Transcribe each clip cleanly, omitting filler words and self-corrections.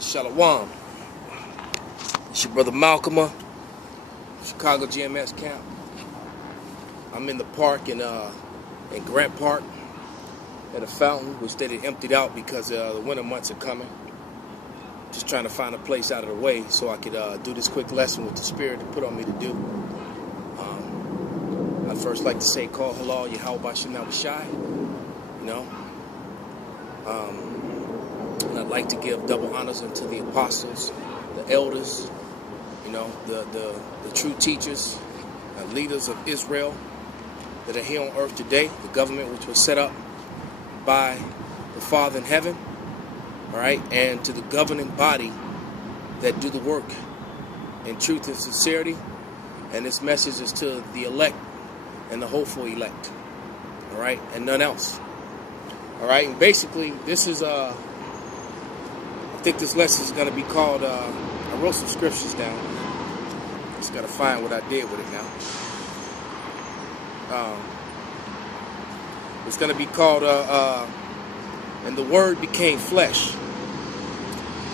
Shalom. It's your brother MALCHAAMAH, Chicago GMS camp. I'm in the park in Grant Park at a fountain, which they had emptied out because the winter months are coming. Just trying to find a place out of the way so I could do this quick lesson with the Spirit put on me to do. I'd first like to say, call halal Yahweh Shem Shai. And I'd like to give double honors unto the apostles, the elders, the true teachers, leaders of Israel that are here on earth today, the government which was set up by the Father in heaven, all right, and to the governing body that do the work in truth and sincerity. And this message is to the elect and the hopeful elect, all right, and none else. All right, and basically this is I think this lesson is going to be called, I wrote some scriptures down. Just got to find what I did with it now. It's going to be called, and the Word became flesh.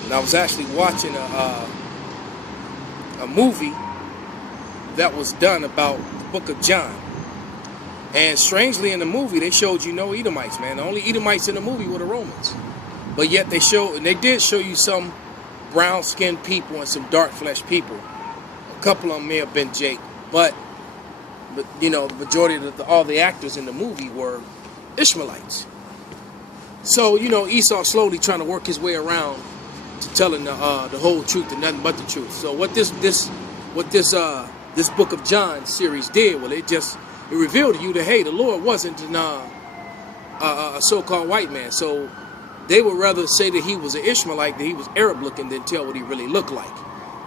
And I was actually watching a movie that was done about the book of John. And strangely in the movie, they showed you no Edomites, man. The only Edomites in the movie were the Romans. But yet they did show you some brown-skinned people and some dark-fleshed people. A couple of them may have been Jake, but the majority of all the actors in the movie were Ishmaelites. So Esau slowly trying to work his way around to telling the whole truth and nothing but the truth. So what this book of John series did, well, it revealed to you that, hey, the Lord wasn't a so-called white man. So they would rather say that he was an Ishmaelite, that he was Arab looking, than tell what he really looked like.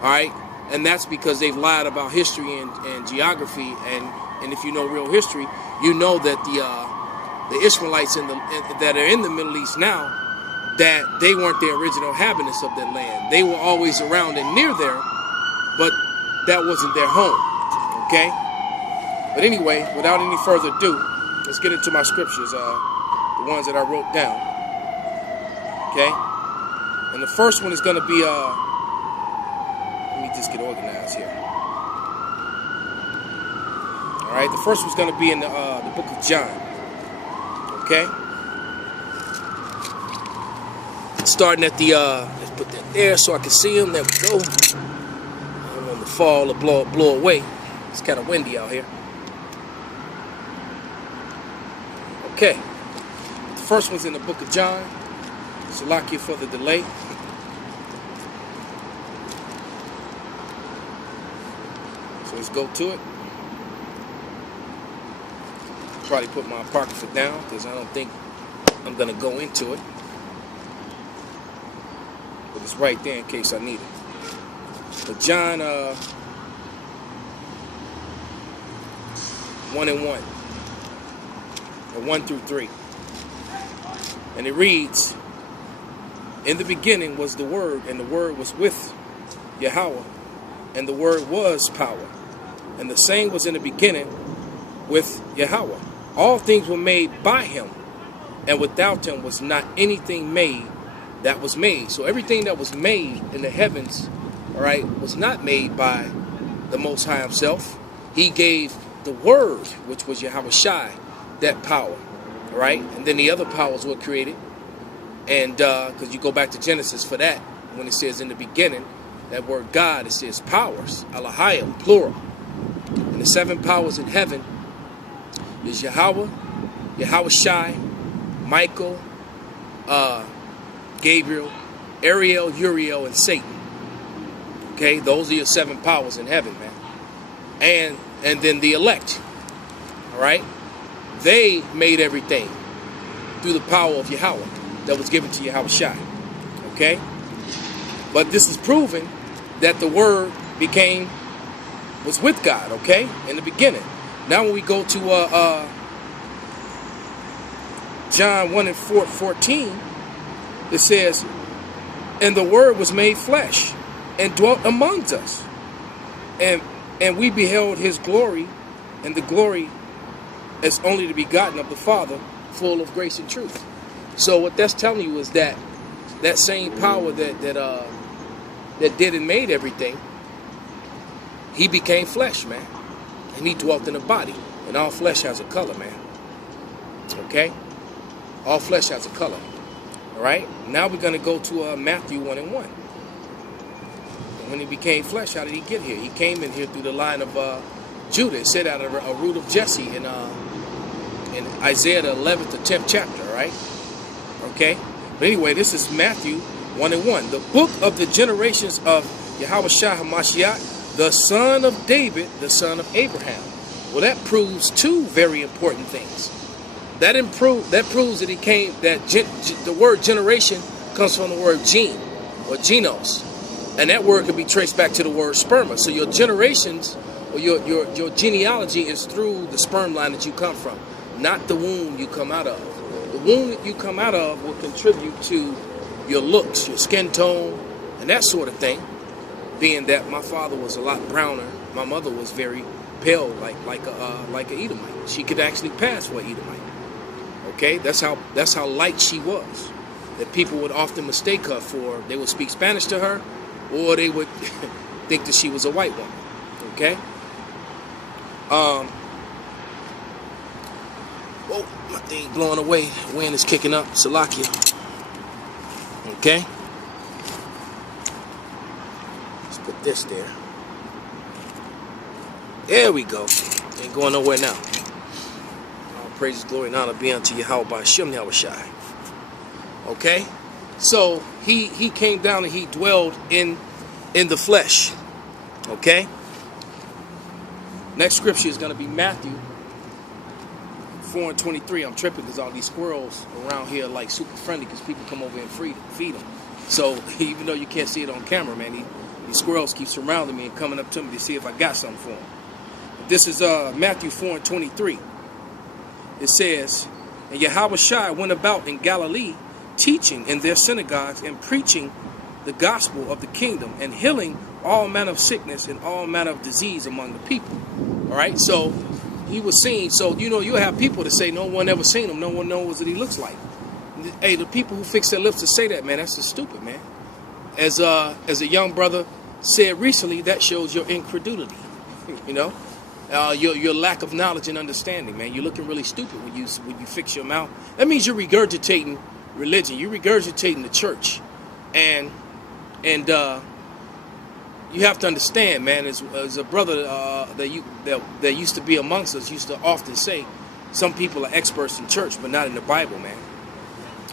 All right, and that's because they've lied about history and geography, and if you know real history, you know that the Ishmaelites that are in the Middle East now, that they weren't the original inhabitants of that land. They were always around and near there, but that wasn't their home. Okay. But anyway, without any further ado, let's get into my scriptures, the ones that I wrote down. Okay? And the first one is going to be, let me just get organized here. All right, the first one's going to be in the book of John. Okay? Starting at the, let's put that there so I can see them. There we go. I don't want the fall to blow away. It's kind of windy out here. Okay, the first one's in the book of John. Salakia for the delay. So let's go to it. Probably put my apocrypha down because I don't think I'm going to go into it. But it's right there in case I need it. But John 1 and 1. 1 through 3. And it reads, in the beginning was the Word, and the Word was with Yahweh, and the Word was power. And the same was in the beginning with Yahweh. All things were made by him, and without him was not anything made that was made. So everything that was made in the heavens, all right, was not made by the Most High himself. He gave the Word, which was Yahweh Shai, that power, right? And then the other powers were created. And because you go back to Genesis for that, when it says in the beginning, that word God, it says powers, Elohim, plural. And the 7 powers in heaven is Yahweh, Yahweh Shai, Michael, Gabriel, Ariel, Uriel, and Satan. Okay, those are your 7 powers in heaven, man. And then the elect, all right? They made everything through the power of Yahweh that was given to Yahweh Shai. Okay? But this is proving that the Word was with God, okay? In the beginning. Now when we go to John 1 and 14, it says, and the Word was made flesh and dwelt amongst us. And we beheld his glory, and the glory as only the begotten of the Father, full of grace and truth. So what that's telling you is that that same power that did and made everything, he became flesh, man. And he dwelt in a body. And all flesh has a color, man. Okay? All flesh has a color. All right? Now we're going to go to Matthew 1:1. When he became flesh, how did he get here? He came in here through the line of Judah. It said out of a root of Jesse in Isaiah the 11th to 10th chapter, right? Okay? But anyway, this is Matthew 1:1. The book of the generations of Yahushua HaMashiach, the son of David, the son of Abraham. Well, that proves two very important things. That proves that he came, that the word generation comes from the word gene or genos. And that word can be traced back to the word sperma. So your generations or your genealogy is through the sperm line that you come from, not the womb you come out of. The womb that you come out of will contribute to your looks, your skin tone, and that sort of thing. Being that my father was a lot browner, my mother was very pale, like a Edomite. She could actually pass for an Edomite. Okay, that's how light she was. That people would often mistake her for. They would speak Spanish to her, or they would think that she was a white woman. Okay. Oh, my thing blowing away. Wind is kicking up. Salakia. Okay. Let's put this there. There we go. Ain't going nowhere now. All praises, glory, and honor be unto Yahweh by Shem Yahushai. Okay. So he came down and he dwelled in the flesh. Okay. Next scripture is going to be Matthew 4:23. I'm tripping because all these squirrels around here are like super friendly because people come over and feed them. So even though you can't see it on camera, man, these squirrels keep surrounding me and coming up to me to see if I got something for them. This is Matthew 4:23. It says, and Yahushua went about in Galilee, teaching in their synagogues and preaching the gospel of the kingdom and healing all manner of sickness and all manner of disease among the people. All right, so he was seen. So you have people that say no one ever seen him, no one knows what he looks like. Hey, the people who fix their lips to say that, man, that's just stupid, man. As a young brother said recently, that shows your incredulity. Your lack of knowledge and understanding, man. You're looking really stupid when you fix your mouth. That means you're regurgitating religion. You're regurgitating the church, and you have to understand, man. As a brother that used to be amongst us used to often say, some people are experts in church, but not in the Bible, man.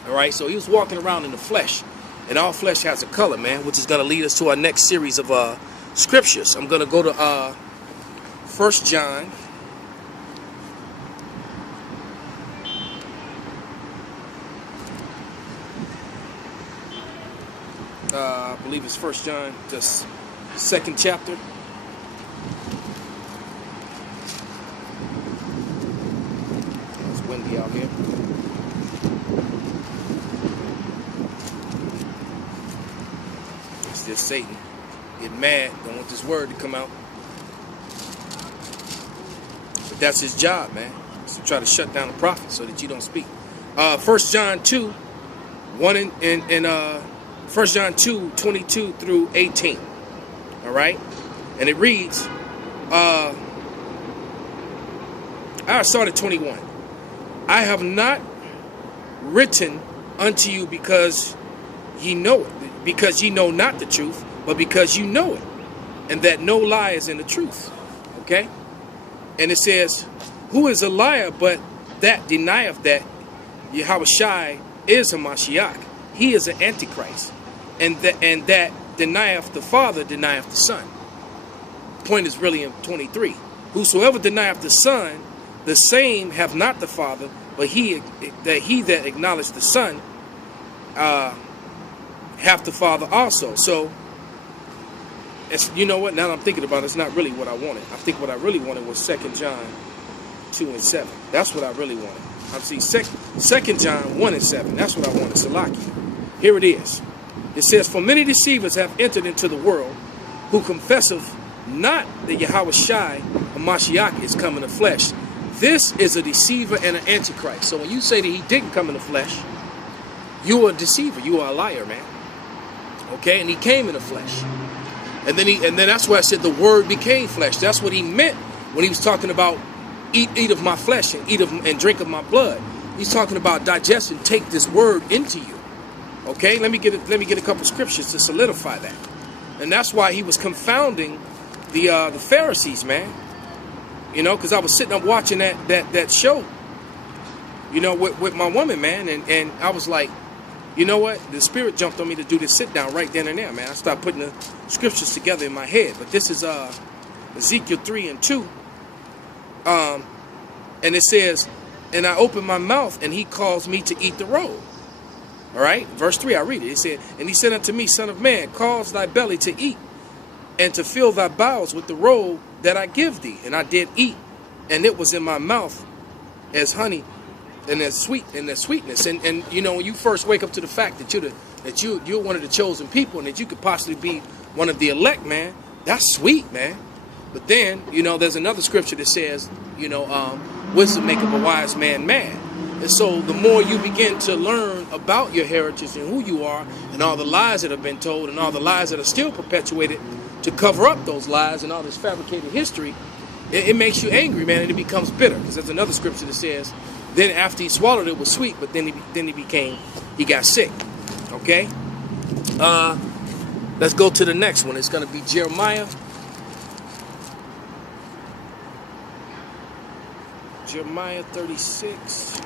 All right, so he was walking around in the flesh, and all flesh has a color, man, which is going to lead us to our next series of scriptures. I'm going to go to 1 John. I believe it's 1 John, the 2nd chapter. It's windy out here. It's just Satan getting mad. Don't want this word to come out. But that's his job, man. Is to try to shut down the prophet so that you don't speak. 1 John 2, 1 John 2, 22 through 18. All right? And it reads, I started 21. I have not written unto you because ye know it, because ye know not the truth, but because you know it, and that no lie is in the truth. Okay? And it says, who is a liar but that denieth that Yahushua is a Mashiach? He is an Antichrist. And that denieth the Father, denieth the Son. Point is really in 23. Whosoever denieth the Son, the same have not the Father, but he that acknowledged the Son hath the Father also. So, you know what? Now that I'm thinking about it, it's not really what I wanted. I think what I really wanted was 2 John 2 and 7. That's what I really wanted. I see 2 John 1 and 7. That's what I wanted. Salaki. Here it is. It says, for many deceivers have entered into the world, who confesseth not that Yahushua HaMashiach is come in the flesh. This is a deceiver and an antichrist. So when you say that he didn't come in the flesh, You are a deceiver. You are a liar, man. Okay, and he came in the flesh. And then that's why I said the word became flesh. That's what he meant when he was talking about eat of my flesh and and drink of my blood. He's talking about digest and take this word into you. Okay, let me get a couple scriptures to solidify that. And that's why he was confounding the Pharisees, man. You know, because I was sitting up watching that show, you know, with my woman, man, and I was like, you know what? The Spirit jumped on me to do this sit down right then and there, man. I started putting the scriptures together in my head. But this is Ezekiel 3:2. And it says, and I opened my mouth, and he caused me to eat the roll. All right, verse 3, I read it. It said, and he said unto me, Son of man, cause thy belly to eat, and to fill thy bowels with the roll that I give thee. And I did eat, and it was in my mouth as honey, and as sweetness. And you know, when you first wake up to the fact that you're one of the chosen people, and that you could possibly be one of the elect, man, that's sweet, man. But then, you know, there's another scripture that says, you know, wisdom maketh a wise man mad. And so the more you begin to learn about your heritage and who you are, and all the lies that have been told, and all the lies that are still perpetuated to cover up those lies, and all this fabricated history, it makes you angry, man, and it becomes bitter. Because there's another scripture that says, then after he swallowed it was sweet, but then he got sick. Okay? Let's go to the next one. It's going to be Jeremiah. Jeremiah 36.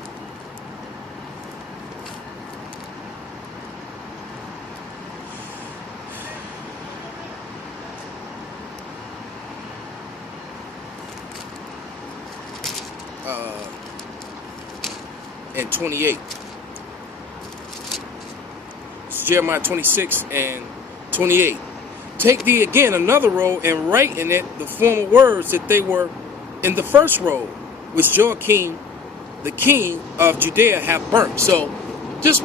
And 28. It's Jeremiah 26 and 28. Take thee again another roll, and write in it the former words that they were in the first roll, which Joachim, the king of Judea, have burnt. So, just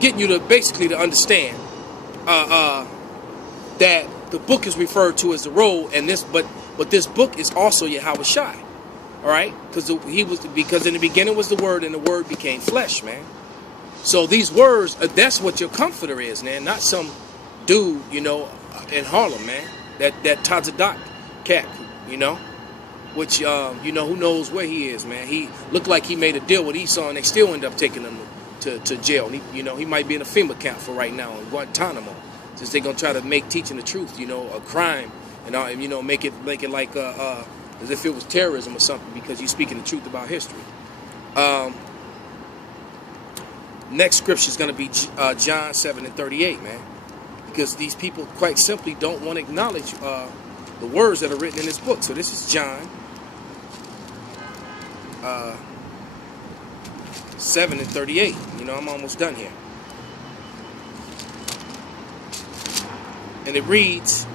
getting you to basically to understand that the book is referred to as the roll, and but this book is also Yahweh Shai. All right, because in the beginning was the Word, and the Word became flesh, man. So these words, that's what your comforter is, man. Not some dude, you know, in Harlem, man. That Tazadak cat, you know, which you know, who knows where he is, man. He looked like he made a deal with Esau, and they still end up taking him to jail. He, you know, he might be in a FEMA camp for right now in Guantanamo, since they're gonna try to make teaching the truth, you know, a crime, and you know, make it like as if it was terrorism or something, because you're speaking the truth about history. Next scripture is going to be John 7:38, man, because these people quite simply don't want to acknowledge the words that are written in this book. So this is John 7:38. You know, I'm almost done here. And it reads,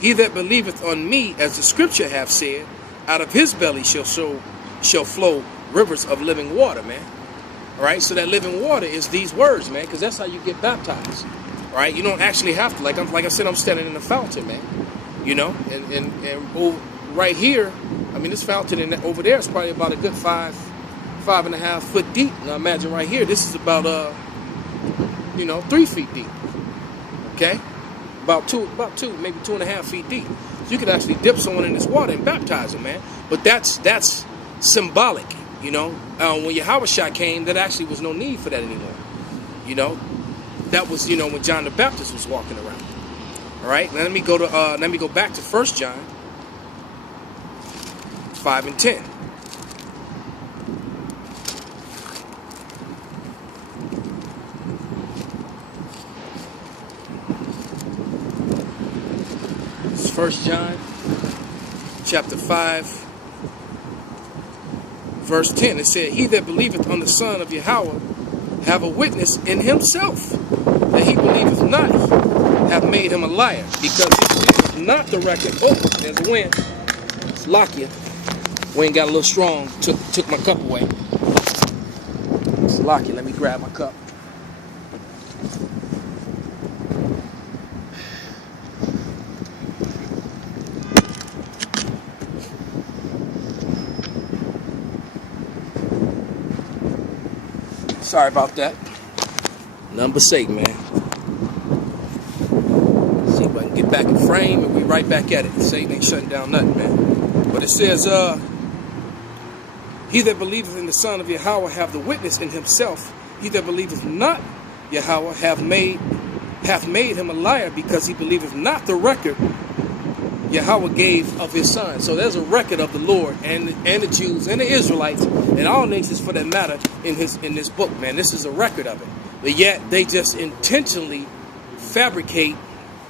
he that believeth on me, as the scripture hath said, out of his belly shall flow rivers of living water, man. All right, so that living water is these words, man, because that's how you get baptized. All right, you don't actually have to, like I said, I'm standing in a fountain, man. You know, and right here, I mean, this fountain over there is probably about a good 5.5 foot deep. Now imagine right here, this is about 3 feet deep. Okay. About two, maybe 2.5 feet deep. So you could actually dip someone in this water and baptize them, man. But that's symbolic, you know. When Yahweh Shai came, there actually was no need for that anymore. You know, that was, you know, when John the Baptist was walking around. All right. Now let me go back to 1 John 5 and 10. It's 1 John chapter 5 verse 10. It said, he that believeth on the Son of Yahweh have a witness in himself, that he believeth not, have made him a liar, because he believeth not the record. Oh, there's a wind. It's Lakia. Wind got a little strong. Took my cup away. It's Lakia. Let me grab my cup. Sorry about that. Nothing but Satan, man. See if I can get back in frame and we right back at it. Satan ain't shutting down nothing, man. But it says, he that believeth in the Son of Yahweh have the witness in himself. He that believeth not Yahweh hath made him a liar, because he believeth not the record Yahweh gave of his Son. So there's a record of the Lord and the Jews and the Israelites and all nations for that matter in this book, man. This is a record of it. But yet they just intentionally fabricate,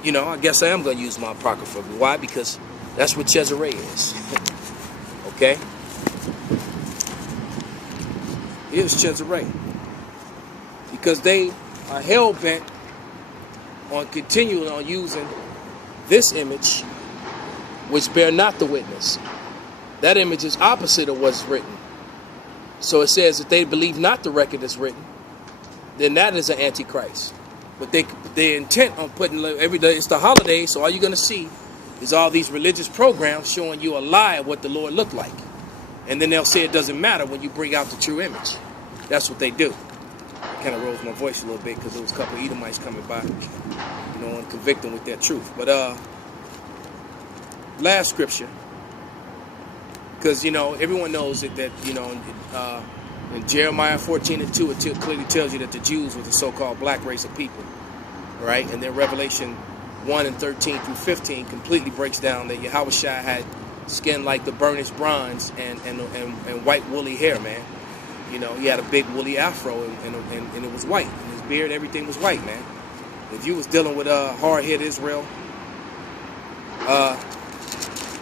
you know, I guess I am going to use my Apocrypha. Why? Because that's what Caesarea is. Okay? Here's Caesarea. Because they are hell-bent on continuing on using this image, which bear not the witness. That image is opposite of what's written. So it says that they believe not the record that's written, then that is an antichrist. But they're intent on putting every day. It's the holiday, so all you're going to see is all these religious programs showing you a lie of what the Lord looked like. And then they'll say it doesn't matter when you bring out the true image. That's what they do. I kind of rose my voice a little bit because there was a couple of Edomites coming by, you know, and convict them with their truth. But last scripture, because, you know, everyone knows that you know, in Jeremiah 14:2, it clearly tells you that the Jews were the so-called black race of people, right? And then Revelation 1:13-15 completely breaks down that Yahushua had skin like the burnished bronze and white woolly hair, man. You know, he had a big woolly afro and it was white. And his beard, everything was white, man. If you was dealing with hard-hit Israel,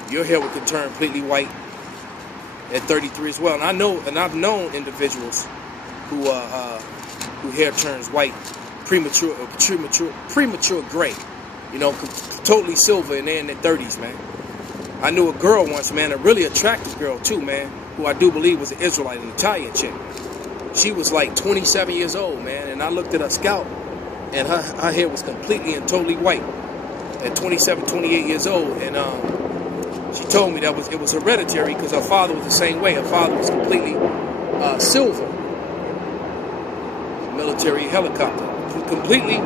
your hair would turn completely white at 33 as well. And I've known individuals who hair turns white, premature gray, you know, totally silver, and they're in their 30s, man. I knew a girl once, man, a really attractive girl too, man, who I do believe was an Israelite, an Italian chick. She was like 27 years old, man, and I looked at her scalp, and her hair was completely and totally white at 27, 28 years old, and she told me that it was hereditary because her father was the same way. Her father was completely silver, military helicopter, completely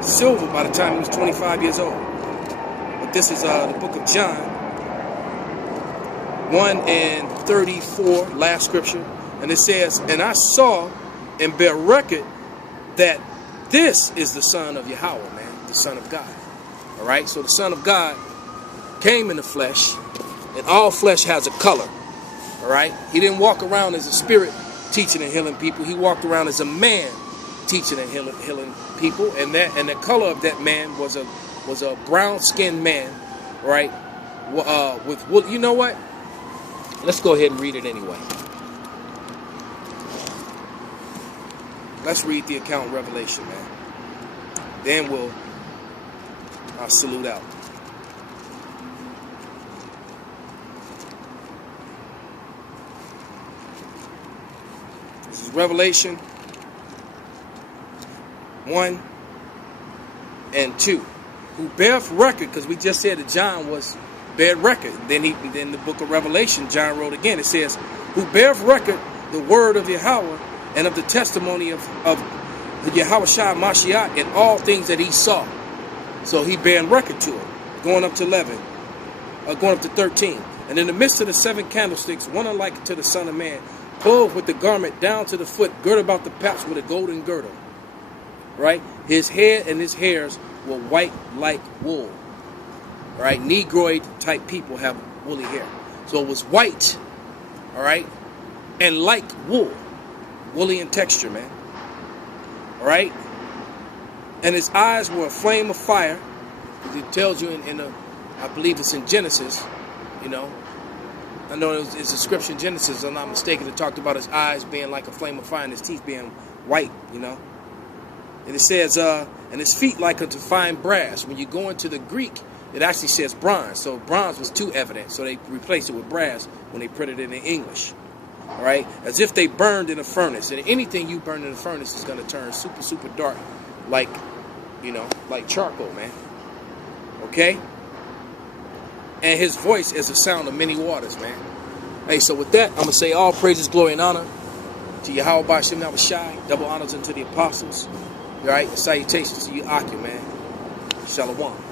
silver by the time he was 25 years old. But this is the book of John 1:34, last scripture, and it says, "And I saw and bear record that this is the Son of Yahweh," man, the Son of God. All right, so the Son of God came in the flesh, and all flesh has a color. All right, he didn't walk around as a spirit teaching and healing people. He walked around as a man teaching and healing people, and the color of that man was a brown-skinned man, right? With you know what? Let's go ahead and read it anyway. Let's read the account of Revelation, man. Then I'll salute out. This is Revelation 1 and 2. Who beareth record, because we just said that John was bear record. Then the book of Revelation, John wrote again. It says, "Who beareth record the word of Yahweh and of the testimony of the Yahushua Mashiach and all things that he saw." So he bearing record to it. Going up to 13. "And in the midst of the 7 candlesticks, one unlike to the Son of Man, clothed with the garment down to the foot, girded about the paps with a golden girdle." Right? His head and his hairs were white like wool. Right? Negroid type people have woolly hair. So it was white, all right, and like wool. Woolly in texture, man. All right? And his eyes were a flame of fire. It tells you I believe it's in Genesis, you know. I know it's a scripture in Genesis, if I'm not mistaken, it talked about his eyes being like a flame of fire and his teeth being white, you know. And it says, and his feet like unto fine brass. When you go into the Greek, it actually says bronze. So bronze was too evident. So they replaced it with brass when they printed it in English. All right? As if they burned in a furnace. And anything you burn in a furnace is going to turn super, super dark. Like, you know, like charcoal, man. Okay? And his voice is the sound of many waters, man. Hey, so with that, I'm going to say all praises, glory, and honor to Yahweh Ba'ashem Yahushai. Double honors unto the apostles. All right, salutations to you, Aki, man. Shalom.